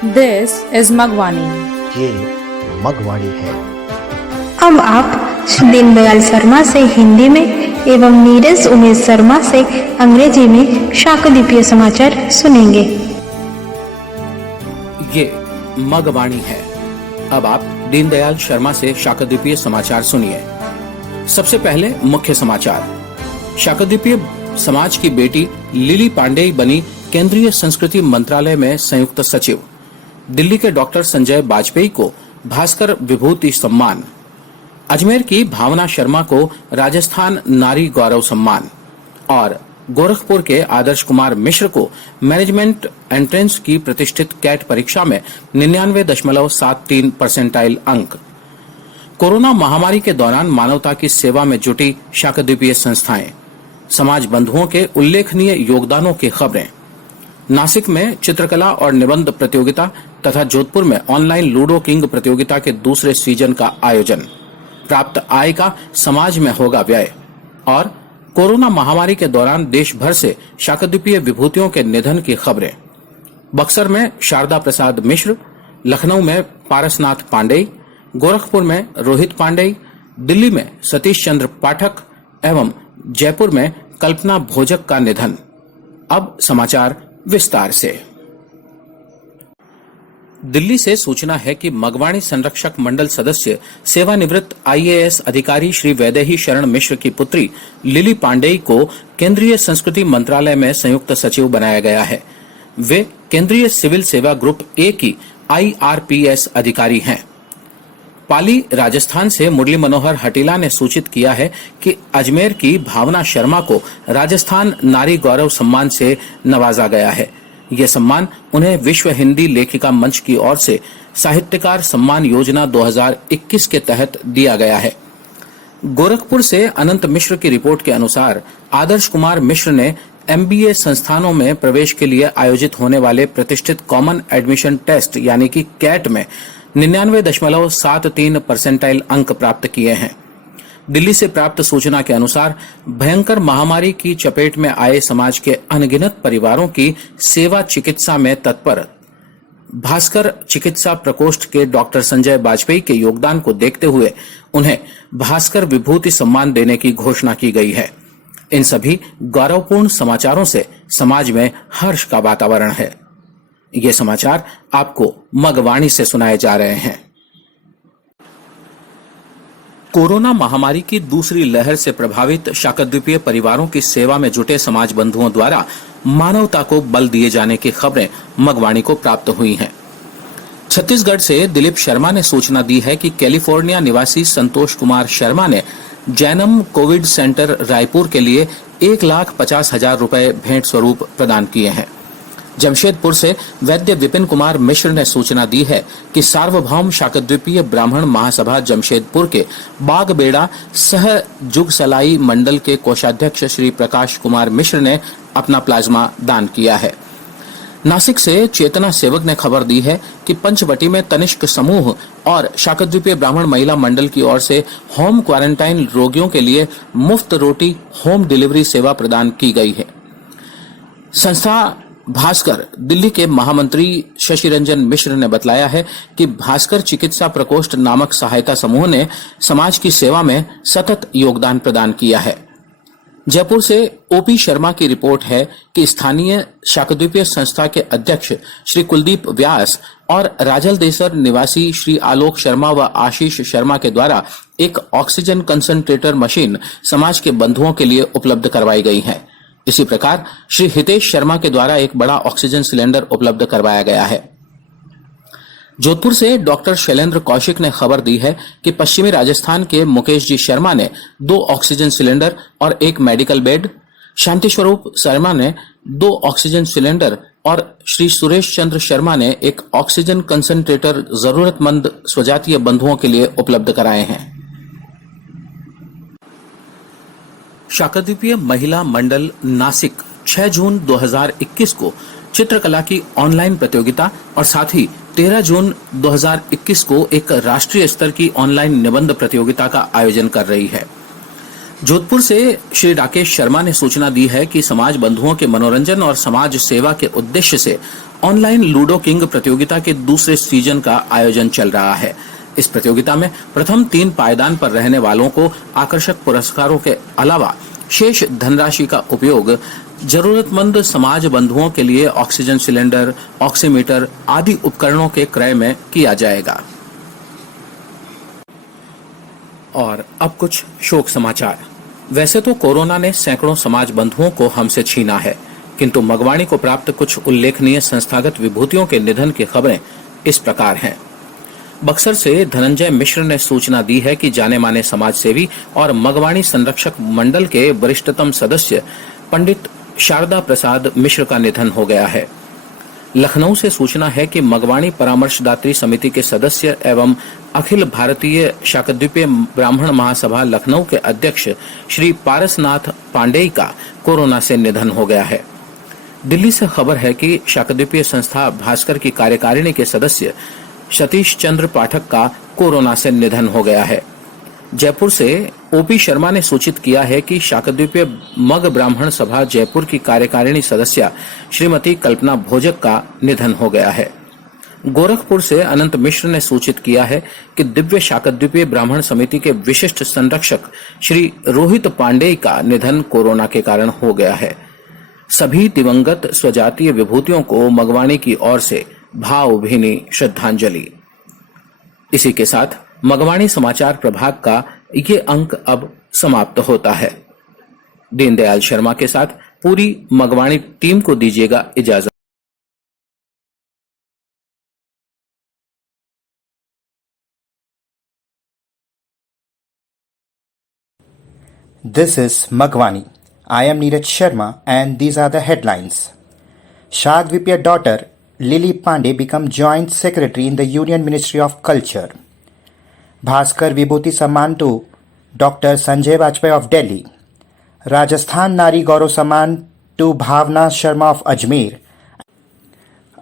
This is Magwani. ये मगवाणी है। अब आप दीनदयाल शर्मा से हिंदी में एवं नीरज उमेश शर्मा से अंग्रेजी में शाकदीपीय समाचार सुनेंगे। ये मगवाणी है। अब आप दीनदयाल शर्मा से शाकदीपीय समाचार सुनिए। सबसे पहले मुख्य समाचार। शाकदीपीय समाज की बेटी लिली पांडेय बनी केंद्रीय संस्कृति मंत्रालय में संयुक्त सचिव। दिल्ली के डॉक्टर संजय बाजपेयी को भास्कर विभूति सम्मान। अजमेर की भावना शर्मा को राजस्थान नारी गौरव सम्मान और गोरखपुर के आदर्श कुमार मिश्र को मैनेजमेंट एंट्रेंस की प्रतिष्ठित कैट परीक्षा में 99.73 परसेंटाइल अंक। कोरोना महामारी के दौरान मानवता की सेवा में जुटी शाकदीपीय संस्थाएं, समाज बंधुओं के उल्लेखनीय योगदानों की खबरें। नासिक में चित्रकला और निबंध प्रतियोगिता तथा जोधपुर में ऑनलाइन लूडो किंग प्रतियोगिता के दूसरे सीजन का आयोजन। प्राप्त आय का समाज में होगा व्यय। और कोरोना महामारी के दौरान देश भर से शाकदीपीय विभूतियों के निधन की खबरें। बक्सर में शारदा प्रसाद मिश्र, लखनऊ में पारसनाथ पांडेय, गोरखपुर में रोहित पांडेय, दिल्ली में सतीश चंद्र पाठक एवं जयपुर में कल्पना भोजक का निधन। अब समाचार विस्तार से। दिल्ली से सूचना है कि मगवाणी संरक्षक मंडल सदस्य सेवानिवृत्त आईएएस अधिकारी श्री वैदेही शरण मिश्र की पुत्री लिली पांडेय को केंद्रीय संस्कृति मंत्रालय में संयुक्त सचिव बनाया गया है। वे केंद्रीय सिविल सेवा ग्रुप ए की आईआरपीएस अधिकारी हैं। पाली राजस्थान से मुरली मनोहर हटीला ने सूचित किया है कि अजमेर की भावना शर्मा को राजस्थान नारी गौरव सम्मान से नवाजा गया है। यह सम्मान उन्हें विश्व हिंदी लेखिका मंच की ओर से साहित्यकार सम्मान योजना 2021 के तहत दिया गया है। गोरखपुर से अनंत मिश्र की रिपोर्ट के अनुसार आदर्श कुमार मिश्र ने एमबीए संस्थानों में प्रवेश के लिए आयोजित होने वाले प्रतिष्ठित कॉमन एडमिशन टेस्ट यानी कि कैट में 99.73 परसेंटाइल अंक प्राप्त किए हैं। दिल्ली से प्राप्त सूचना के अनुसार भयंकर महामारी की चपेट में आए समाज के अनगिनत परिवारों की सेवा चिकित्सा में तत्पर भास्कर चिकित्सा प्रकोष्ठ के डॉक्टर संजय बाजपेयी के योगदान को देखते हुए उन्हें भास्कर विभूति सम्मान देने की घोषणा की गई है। इन सभी गौरवपूर्ण समाचारों से समाज में हर्ष का वातावरण है। ये समाचार आपको मगवाणी से सुनाए जा रहे हैं। कोरोना महामारी की दूसरी लहर से प्रभावित शाकदीपीय परिवारों की सेवा में जुटे समाज बंधुओं द्वारा मानवता को बल दिए जाने की खबरें मगवाणी को प्राप्त हुई हैं। छत्तीसगढ़ से दिलीप शर्मा ने सूचना दी है कि कैलिफोर्निया निवासी संतोष कुमार शर्मा ने जैनम कोविड सेंटर रायपुर के लिए 1,50,000 रुपए भेंट स्वरूप प्रदान किए हैं। जमशेदपुर से वैद्य विपिन कुमार मिश्र ने सूचना दी है कि सार्वभौम शाकदीपीय ब्राह्मण महासभा जमशेदपुर के बागबेड़ा सह जुगसलाई मंडल के कोषाध्यक्ष श्री प्रकाश कुमार मिश्र ने अपना प्लाज्मा दान किया है। नासिक से चेतना सेवक ने खबर दी है कि पंचवटी में तनिष्क समूह और शाकदीपीय ब्राह्मण महिला मंडल की ओर से होम क्वारंटाइन रोगियों के लिए मुफ्त रोटी होम डिलीवरी सेवा प्रदान की गई है। संस्था भास्कर दिल्ली के महामंत्री शशि रंजन मिश्र ने बतलाया है कि भास्कर चिकित्सा प्रकोष्ठ नामक सहायता समूह ने समाज की सेवा में सतत योगदान प्रदान किया है। जयपुर से ओपी शर्मा की रिपोर्ट है कि स्थानीय शाकदीपीय संस्था के अध्यक्ष श्री कुलदीप व्यास और राजलदेसर निवासी श्री आलोक शर्मा व आशीष शर्मा के द्वारा एक ऑक्सीजन कंसंट्रेटर मशीन समाज के बंधुओं के लिए उपलब्ध करवाई गई है। इसी प्रकार श्री हितेश शर्मा के द्वारा एक बड़ा ऑक्सीजन सिलेंडर उपलब्ध करवाया गया है। जोधपुर से डॉक्टर शैलेंद्र कौशिक ने खबर दी है कि पश्चिमी राजस्थान के मुकेश जी शर्मा ने 2 ऑक्सीजन सिलेंडर और 1 मेडिकल बेड, शांति स्वरूप शर्मा ने 2 ऑक्सीजन सिलेंडर और श्री सुरेश चंद्र शर्मा ने 1 ऑक्सीजन कंसंट्रेटर जरूरतमंद स्वजातीय बंधुओं के लिए उपलब्ध कराए हैं। शाकदीपीय महिला मंडल नासिक 6 जून 2021 को चित्रकला की ऑनलाइन प्रतियोगिता और साथ ही 13 जून 2021 को एक राष्ट्रीय स्तर की ऑनलाइन निबंध प्रतियोगिता का आयोजन कर रही है। जोधपुर से श्री राकेश शर्मा ने सूचना दी है कि समाज बंधुओं के मनोरंजन और समाज सेवा के उद्देश्य से ऑनलाइन लूडो किंग प्रतियोगिता के दूसरे सीजन का आयोजन चल रहा है। इस प्रतियोगिता में प्रथम 3 पायदान पर रहने वालों को आकर्षक पुरस्कारों के अलावा शेष धनराशि का उपयोग जरूरतमंद समाज बंधुओं के लिए ऑक्सीजन सिलेंडर, ऑक्सीमीटर आदि उपकरणों के क्रय में किया जाएगा। और अब कुछ शोक समाचार। वैसे तो कोरोना ने सैकड़ों समाज बंधुओं को हमसे छीना है, किंतु मगवाणी को प्राप्त कुछ उल्लेखनीय संस्थागत विभूतियों के निधन की खबरें इस प्रकार हैं। बक्सर से धनंजय मिश्र ने सूचना दी है कि जाने माने समाज सेवी और मगवाणी संरक्षक मंडल के वरिष्ठतम सदस्य पंडित शारदा प्रसाद मिश्र का निधन हो गया है। लखनऊ से सूचना है कि मगवाणी परामर्शदात्री समिति के सदस्य एवं अखिल भारतीय शाकद्वीपीय ब्राह्मण महासभा लखनऊ के अध्यक्ष श्री पारसनाथ पांडेय का कोरोना से निधन हो गया है। दिल्ली से खबर है कि शाकद्वीपीय संस्था भास्कर की कार्यकारिणी के सदस्य सतीश चंद्र पाठक का कोरोना से निधन हो गया है। जयपुर से ओपी शर्मा ने सूचित किया है कि शाकद्वीपीय मग ब्राह्मण सभा जयपुर की कार्यकारिणी सदस्या श्रीमती कल्पना भोजक का निधन हो गया है। गोरखपुर से अनंत मिश्र ने सूचित किया है कि दिव्य शाकद्वीपीय ब्राह्मण समिति के विशिष्ट संरक्षक श्री रोहित पांडेय का निधन कोरोना के कारण हो गया है। सभी दिवंगत स्वजातीय विभूतियों को मगवाणी की ओर से भावभीनी श्रद्धांजलि। इसी के साथ मगवाणी समाचार प्रभाग का ये अंक अब समाप्त होता है। दीनदयाल शर्मा के साथ पूरी मगवाणी टीम को दीजिएगा इजाजत। This is Magwani. I am Neeraj Sharma and these are the headlines. Shagdvipiya daughter Lily Pandey become Joint Secretary in the Union Ministry of Culture. Bhaskar Vibhuti Samman to Dr. Sanjay Vajpayee of Delhi. Rajasthan Nari Gaurav Samman to Bhavna Sharma of Ajmer.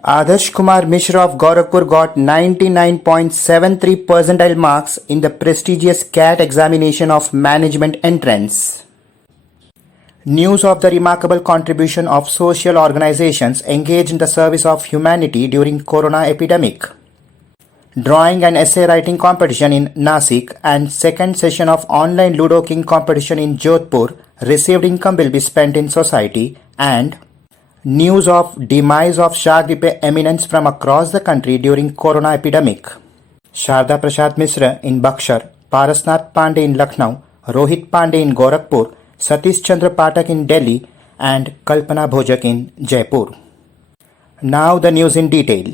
Adarsh Kumar Mishra of Gorakhpur got 99.73 percentile marks in the prestigious CAT examination of management entrance. News of the remarkable contribution of social organizations engaged in the service of humanity during corona epidemic. Drawing and essay writing competition in Nasik and second session of online Ludo King competition in Jodhpur received income will be spent in society. And news of demise of Shagdvipiya eminence from across the country during corona epidemic. Sharda Prasad Misra in Buxar, Parasnath Pandey in Lucknow, Rohit Pandey in Gorakhpur, Satish Chandra Pathak in Delhi and Kalpana Bhojak in Jaipur. Now the news in detail.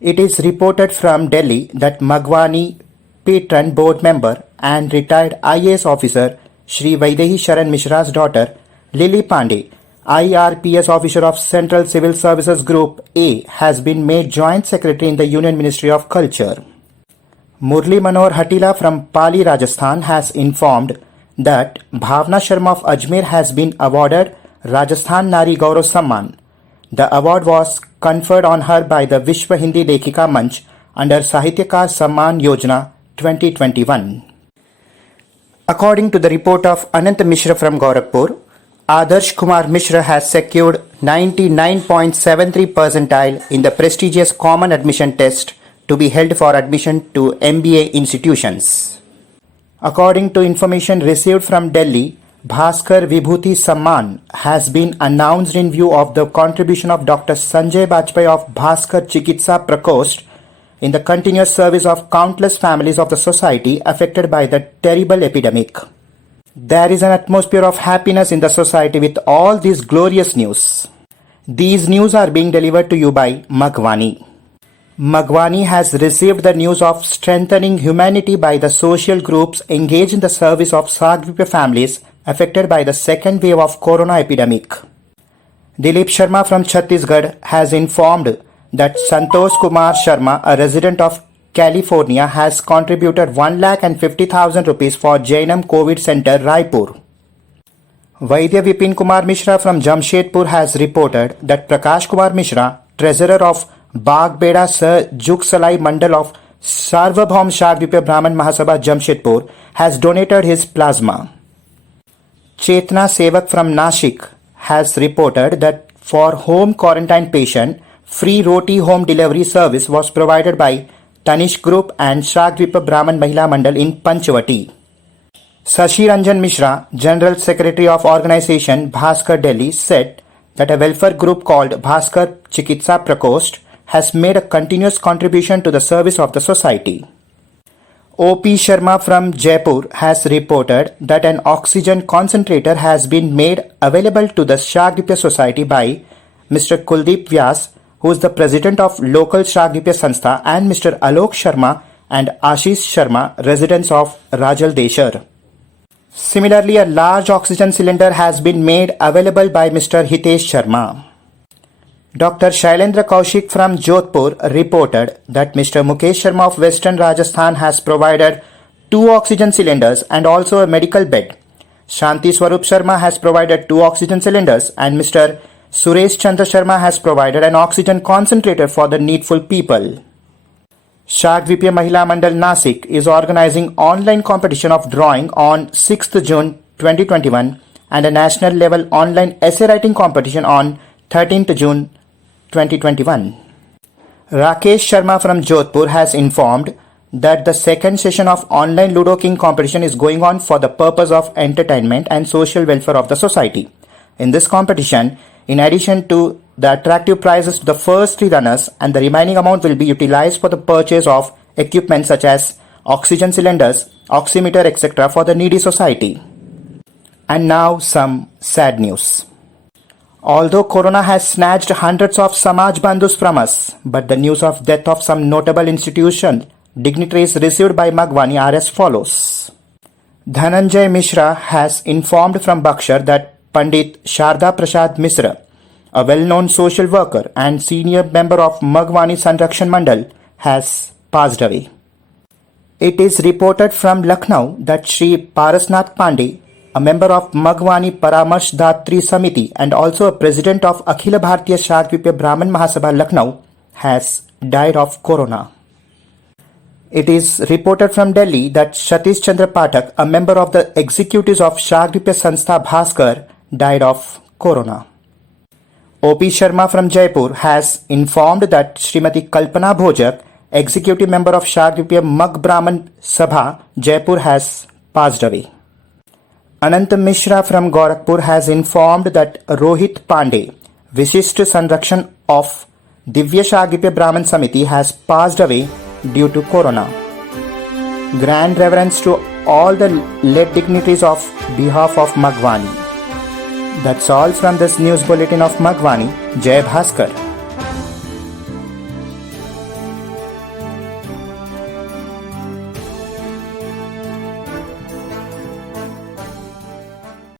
It is reported from Delhi that Magwani patron board member and retired IAS officer Shri Vaidehi Sharan Mishra's daughter Lily Pandey, IRPS officer of Central Civil Services Group A, has been made Joint Secretary in the Union Ministry of Culture. Murli Manohar Hatila from Pali, Rajasthan has informed that Bhavna Sharma of Ajmer has been awarded Rajasthan Nari Gaurav Samman. The award was conferred on her by the Vishwa Hindi Lekhika Manch under Sahityakar Samman Yojana 2021. According to the report of Anant Mishra from Gorakhpur, Adarsh Kumar Mishra has secured 99.73 percentile in the prestigious common admission test to be held for admission to MBA institutions. According to information received from Delhi, Bhaskar Vibhuti Samman has been announced in view of the contribution of Dr. Sanjay Vajpayee of Bhaskar Chikitsa Prakost in the continuous service of countless families of the society affected by the terrible epidemic. There is an atmosphere of happiness in the society with all these glorious news. These news are being delivered to you by Magwani. Magwani has received the news of strengthening humanity by the social groups engaged in the service of Shagdvipiya families affected by the second wave of corona epidemic. Dilip Sharma from Chhattisgarh has informed that Santosh Kumar Sharma, a resident of California, has contributed 1,50,000 rupees for Jainam COVID Center, Raipur. Vaidya Vipin Kumar Mishra from Jamshedpur has reported that Prakash Kumar Mishra, treasurer of Bagbeda Sir Jugsalai Mandal of Sarvabhaum Shagdvipiya Brahman Mahasabha Jamshedpur, has donated his plasma. Chetna Sevak from Nashik has reported that for home quarantine patient, free roti home delivery service was provided by Tanish Group and Shagvipa Brahman Mahila Mandal in Panchavati. Sashi Ranjan Mishra, General Secretary of organization Bhaskar Delhi, said that a welfare group called Bhaskar Chikitsa Prakost has made a continuous contribution to the service of the society. O.P. Sharma from Jaipur has reported that an oxygen concentrator has been made available to the Shagdipya Society by Mr. Kuldeep Vyas, who is the president of local Shagdipya Sanstha, and Mr. Alok Sharma and Ashish Sharma, residents of Rajal Deshar. Similarly, a large oxygen cylinder has been made available by Mr. Hitesh Sharma. Dr. Shailendra Kaushik from Jodhpur reported that Mr. Mukesh Sharma of Western Rajasthan has provided 2 oxygen cylinders and also a medical bed. Shanti Swarup Sharma has provided 2 oxygen cylinders and Mr. Suresh Chandra Sharma has provided an oxygen concentrator for the needful people. Shagvipya Mahila Mandal Nasik is organizing online competition of drawing on 6th June 2021 and a national level online essay writing competition on 13th June 2021. Rakesh Sharma from Jodhpur has informed that the second session of online Ludo King competition is going on for the purpose of entertainment and social welfare of the society. In this competition, in addition to the attractive prizes to the first 3 runners, and the remaining amount will be utilized for the purchase of equipment such as oxygen cylinders, oximeter, etc. for the needy society. And now some sad news. Although Corona has snatched hundreds of Samaj Bandhus from us, but the news of death of some notable institution dignitaries received by Magwani are as follows. Dhananjay Mishra has informed from Bakshar that Pandit Sharda Prasad Misra, a well-known social worker and senior member of Magwani Sanrakshan Mandal, has passed away. It is reported from Lucknow that Shri Parasnath Pandey, a member of Magwani Paramarsh Dhatri Samiti and also a president of Akhila Bharatiya Shagvipya Brahman Mahasabha Lucknow, has died of Corona. It is reported from Delhi that Satish Chandra Pathak, a member of the executives of Shagvipya Sanstha Bhaskar, died of Corona. O.P. Sharma from Jaipur has informed that Srimati Kalpana Bhojak, executive member of Shagvipya Mag Brahman Sabha, Jaipur, has passed away. Anant Mishra from Gorakhpur has informed that Rohit Pandey, Vishisht Sanrakshan of Divya Shagvipya Brahman Samiti, has passed away due to Corona. Grand reverence to all the late dignitaries of behalf of Magwani. That's all from this news bulletin of Magwani. Jai Bhaskar.